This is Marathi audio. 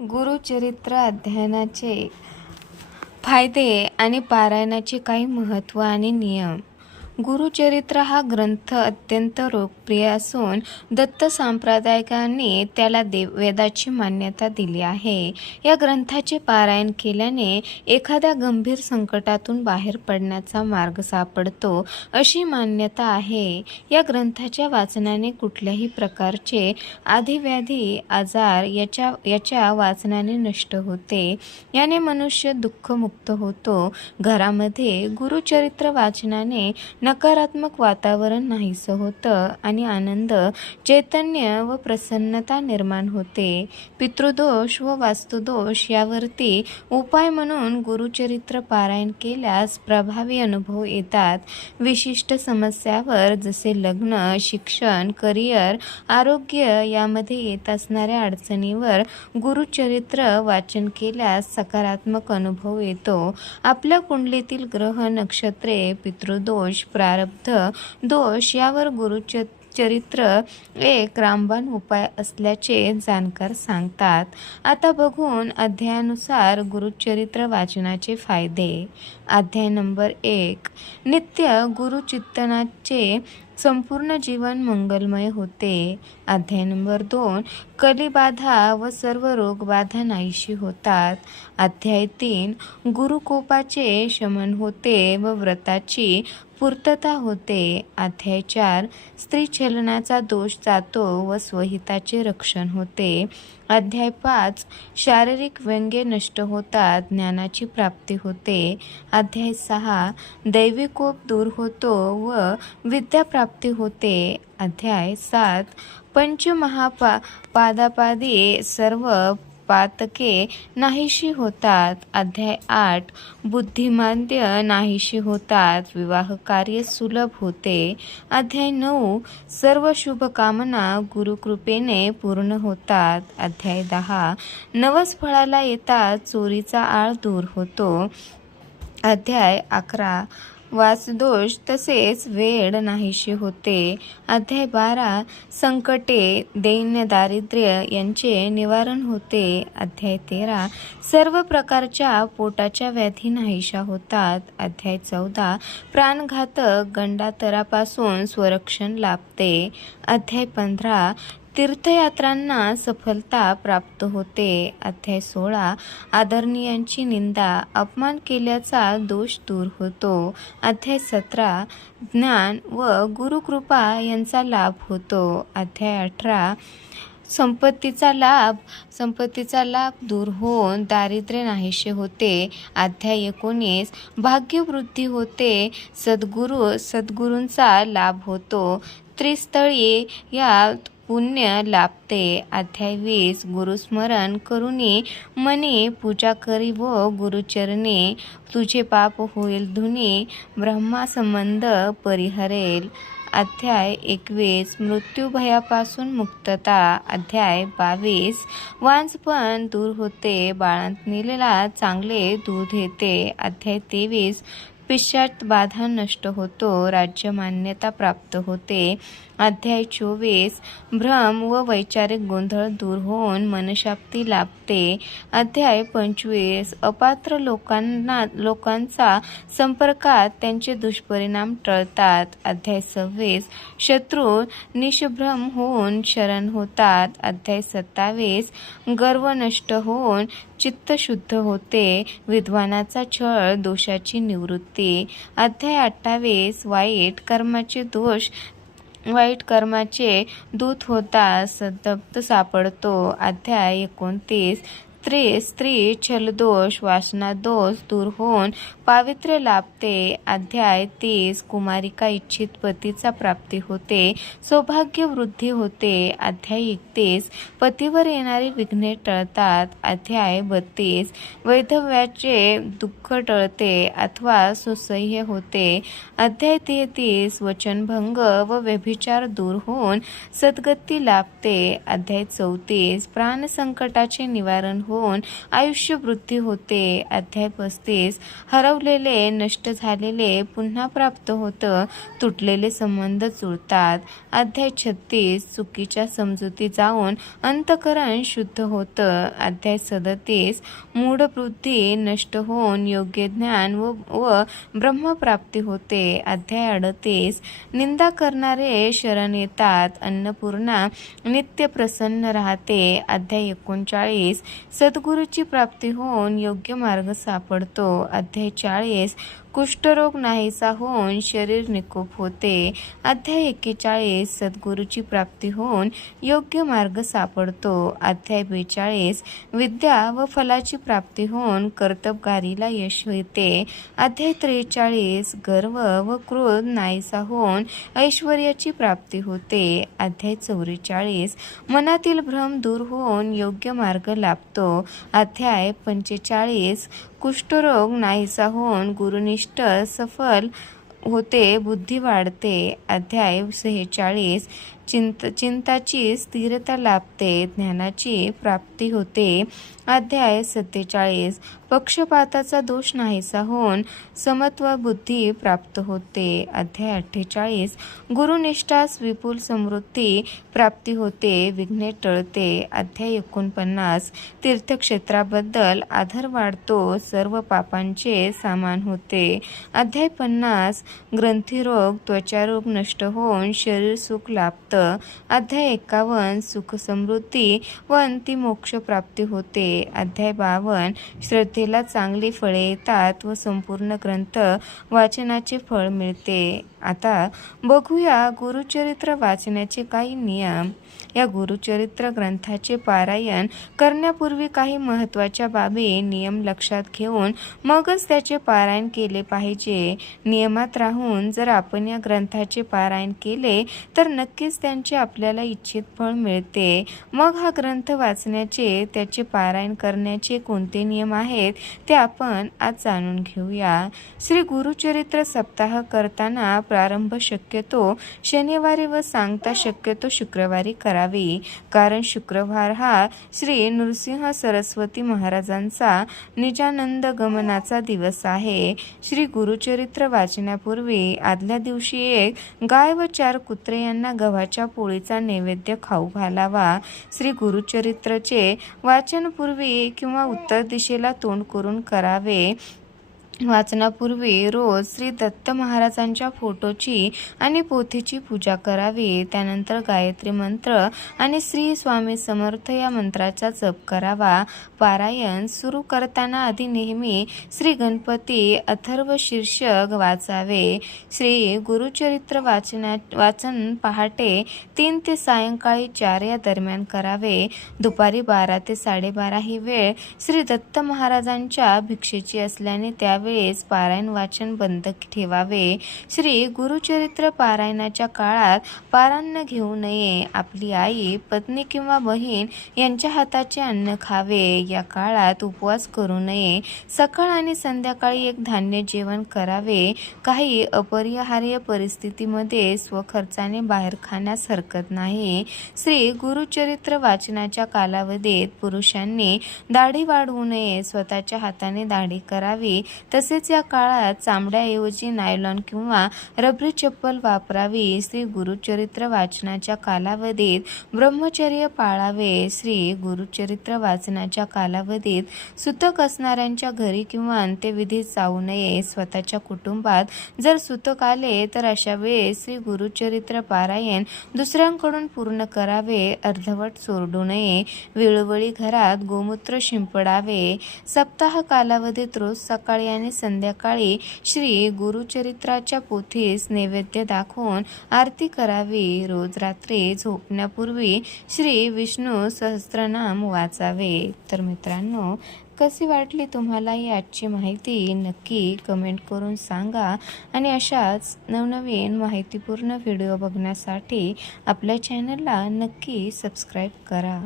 गुरुचरित्र अध्ययनाचे फायदे आणि पारायणाचे काही महत्त्व आणि नियम. गुरुचरित्र हा ग्रंथ अत्यंत लोकप्रिय असून दत्त संप्रदायिकांनी त्याला वेदाची मान्यता दिली आहे. या ग्रंथाचे पारायण केल्याने एखाद्या गंभीर संकटातून बाहेर पडण्याचा मार्ग सापडतो अशी मान्यता आहे. या ग्रंथाच्या वाचनाने कुठल्याही प्रकारचे आधिव्याधी आजार याच्या वाचनाने नष्ट होते. याने मनुष्य दुःखमुक्त होतो. घरामध्ये गुरुचरित्र वाचनाने नकारात्मक वातावरण नाहीसं होतं आणि आनंद, चैतन्य व प्रसन्नता निर्माण होते. पितृदोष व वास्तुदोष यावरती उपाय म्हणून गुरुचरित्र पारायण केल्यास प्रभावी अनुभव येतात. विशिष्ट समस्यावर जसे लग्न, शिक्षण, करिअर, आरोग्य यामध्ये येत असणाऱ्या अडचणीवर गुरुचरित्र वाचन केल्यास सकारात्मक अनुभव येतो. आपल्या कुंडलीतील ग्रह, नक्षत्रे, पितृदोष, प्रारब्ध दोष यावर गुरुचरित्र एक रामबाण उपाय असल्याचे जाणकार सांगतात. आता बघून अध्यायानुसार गुरुचरित्र वाचनाचे फायदे. अध्याय नंबर 1. नित्य गुरुचिंतनाचे संपूर्ण जीवन मंगलमय होते. अध्याय नंबर 2. कलिबाधा व सर्व रोगबाधा नाहीशी होतात. अध्याय 3. गुरुकोपाचे शमन होते व व्रताची पूर्तता होते. अध्याय 4. स्त्रीछलनाचा दोष जातो व स्वहिताचे रक्षण होते. अध्याय 5. शारीरिक व्यंगे नष्ट होतात, ज्ञानाची प्राप्ती होते. अध्याय 6. दैवी कोप दूर होतो व विद्याप्राप्ती होते. अध्याय 7. पंचमहापादापादी सर्व पातके नाहीशी होतात. अध्याय 8. बुद्धिमांद्य नाहीशी होतात, विवाह कार्य सुलभ होते. अध्याय 9. सर्व शुभकामना गुरुकृपेने पूर्ण होतात. अध्याय 10. नवस फळाला येतात, चोरीचा आळ दूर होतो. अध्याय 11. वासदोष तसेच वेड नाहीशी होते. अध्याय 12. संकटे, दैन्य, दारिद्र्य यांचे निवारण होते. अध्याय 13. सर्व प्रकारच्या पोटाच्या व्याधी नाहीशा होतात. अध्याय 14. प्राणघातक गंडातरापासून स्वरक्षण लाभते. अध्याय 15. तीर्थयात्रांना सफलता प्राप्त होते. अध्याय 16. आदरणीयांची निंदा, अपमान केल्याचा दोष दूर होतो. अध्याय 17. ज्ञान व गुरुकृपा यांचा लाभ होतो. अध्याय 18. संपत्तीचा लाभ दूर होऊन दारिद्र्य नाहीसे होते. अध्याय 19. भाग्यवृद्धी होते, सद्गुरूंचा लाभ होतो. त्रिस्थळी या पुण्य लाभते. अध्याय 20. गुरुस्मरण करुनी मनी पूजा करी व गुरुचरणी तुझे पाप होईल धुनी, ब्रह्मासंबंध परिहरेल. अध्याय 21. मृत्यूभयापासून मुक्तता. अध्याय 22. वांझपण दूर होते, बाळंतिणीला चांगले दूध येते. अध्याय 23. पिशाच बाधा नष्ट होतो, राज्य मान्यता प्राप्त होते. अध्याय 24. भ्रम व वैचारिक गोंधळ दूर होऊन मनशांती लाभते. अध्याय 25. अपात्र लोकांचा संपर्कात त्यांचे दुष्परिणाम टळतात. अध्याय 26. शत्रू निष्भ्रम होऊन शरण होतात. अध्याय 27. गर्व नष्ट होऊन चित्त शुद्ध होते. विद्वानाचा छळ, दोषाची निवृत्ती. अध्याय 28. वाईट कर्माचे दूत होता सद्गत सापडतो. अध्याय 29. स्त्री छलदोष, वासनादोष दूर होऊन पावित्र्य लाभते. अध्याय 30. कुमारिका इच्छित पतीचा प्राप्ती होते, सौभाग्य वृद्धी होते. अध्याय 31. पतीवर येणारी विघ्ने टळतात. अध्याय 32. वैधव्याचे दुःख टळते अथवा सुसह्य होते. अध्याय 33. वचनभंग व व्यभिचार दूर होऊन सद्गती लाभते. अध्याय 34. प्राणसंकटाचे निवारण होऊन होऊन आयुष्य वृद्धी होते. अध्याय 35 हरवलेले नष्ट झालेले पुन्हा प्राप्त होतं, तुटलेले संबंध जुळतात. अध्याय 36 चुकीच्या समजुती जाऊन अंतःकरण शुद्ध होतं. अध्याय 37 मूढबुद्धी नष्ट होऊन योग्य ज्ञान व ब्रह्मप्राप्ती होते. अध्याय 38 निंदा करणारे शरण येतात, अन्नपूर्णा नित्य प्रसन्न राहते. अध्याय 39 सद्गुरूची प्राप्ती होऊन योग्य मार्ग सापडतो. अध्याय 40 कुष्ठरोग नाहीसा होऊन शरीर निकोप होते. अध्याय 41 सद्गुरूची प्राप्ती होऊन योग्य मार्ग सापडतो. अध्याय 42 विद्या व फलाची प्राप्ती होऊन कर्तबगारीला यश येते. अध्याय 43 गर्व व क्रोध नाहीसा होऊन ऐश्वर्याची प्राप्ती होते. अध्याय 44 मनातील भ्रम दूर होऊन योग्य मार्ग लाभतो. अध्याय 45 कुष्ठरोग नाहीसा होऊन गुरुनिष्ठ सफल होते, बुद्धी वाढते. अध्याय 46 चिंताची स्थिरता लाभते, ज्ञानाची प्राप्ती होते. अध्याय 47 पक्षपाताचा दोष नाहीसा होऊन समत्व बुद्धी प्राप्त होते. अध्याय 48 गुरुनिष्ठास विपुल समृद्धी प्राप्ती होते, विघ्ने टळते. अध्याय 49 तीर्थक्षेत्राबद्दल आदर वाढतो, सर्व पापांचे सामान होते. अध्याय 50 ग्रंथीरोग त्वचारोग नष्ट होऊन शरीर सुख लाभतं. अध्याय 51 सुख समृद्धी व अंतिम मोक्ष प्राप्ती होते. अध्याय 52 श्रद्धेला चांगली फळे येतात व संपूर्ण ग्रंथ वाचनाचे फळ मिळते. आता बघूया गुरुचरित्र वाचण्याचे काही नियम. या गुरुचरित्र ग्रंथाचे पारायण करण्यापूर्वी काही महत्त्वाच्या बाबी नियम लक्षात घेऊन मगच त्याचे पारायण केले पाहिजे. नियमात राहून जर आपण या ग्रंथाचे पारायण केले तर नक्कीच त्यांचे आपल्याला इच्छित फळ मिळते. मग हा ग्रंथ वाचण्याचे, त्याचे पारायण करण्याचे कोणते नियम आहेत ते आपण आज जाणून घेऊया. श्री गुरुचरित्र सप्ताह करताना प्रारंभ शक्यतो शनिवारी व सांगता शक्यतो शुक्रवारी करावी, कारण शुक्रवार हा श्री नृसिंह सरस्वती महाराजांचा निजानंद गमनाचा दिवस आहे. श्री गुरुचरित्र वाचण्यापूर्वी आदल्या दिवशी एक गाय व 4 कुत्रे यांना गव्हाच्या पोळीचा नैवेद्य खाऊ घालावा. श्री गुरुचरित्रचे वाचन पूर्वी किंवा उत्तर दिशेला तोंड करून करावे. वाचनापूर्वी रोज श्री दत्त महाराजांच्या फोटोची आणि पोथीची पूजा करावी. त्यानंतर गायत्री मंत्र आणि श्री स्वामी समर्थ या मंत्राचा जप करावा. पारायण सुरू करताना आधी नेहमी श्री गणपती अथर्व शीर्षक वाचावे. श्री गुरुचरित्र वाचन पहाटे 3 ते सायंकाळी 4 या दरम्यान करावे. दुपारी 12 ते 12:30 ही वेळ श्री दत्त महाराजांच्या भिक्षेची असल्याने त्यावेळेस पारायण वाचन बंद ठेवावे. श्री गुरुचरित्र पारायणाच्या काळात पारान्न घेऊ नये. आपली आई, पत्नी किंवा बहीण यांच्या हाताचे अन्न खावे. या काळात उपवास करू नये. सकाळ आणि संध्याकाळी एक धान्य जेवण करावे. काही अपरिहार्य परिस्थितीमध्ये स्वखर्चाने बाहेर खाण्यास हरकत नाही. श्री गुरुचरित्र वाचनाच्या कालावधीत पुरुषांनी दाढी वाढवू नये. स्वतःच्या हाताने दाढी करावी. तसेच या काळात चामड्याऐवजी नायलॉन किंवा रबरी चप्पल वापरावी. श्री गुरुचरित्र वाचनाच्या कालावधीत ब्रह्मचर्य पाळावे. श्री गुरुचरित्र वाचनाच्या कालावधीत सुतक असणाऱ्यांच्या घरी किंवा अंत्यविधीत जाऊ नये. स्वतःच्या कुटुंबात जर सुतक आले तर अशा वेळेस श्री गुरुचरित्र पारायण दुसऱ्यांकडून पूर्ण करावे. अर्धवट सोडू नये. वेळोवेळी घरात गोमूत्र शिंपडावे. सप्ताह कालावधीत रोज सकाळी आणि संध्याकाळी श्री गुरुचरित्राच्या पोथीस नैवेद्य दाखवून आरती करावी. रोज रात्री झोपण्यापूर्वी श्री विष्णू सहस्त्रनाम वाचावे. तर मित्रांनो, कशी वाटली तुम्हाला ही आजची माहिती नक्की कमेंट करून सांगा. आणि अशाच नवनवीन माहितीपूर्ण व्हिडिओ बघण्यासाठी आपल्या चॅनलला नक्की सबस्क्राईब करा.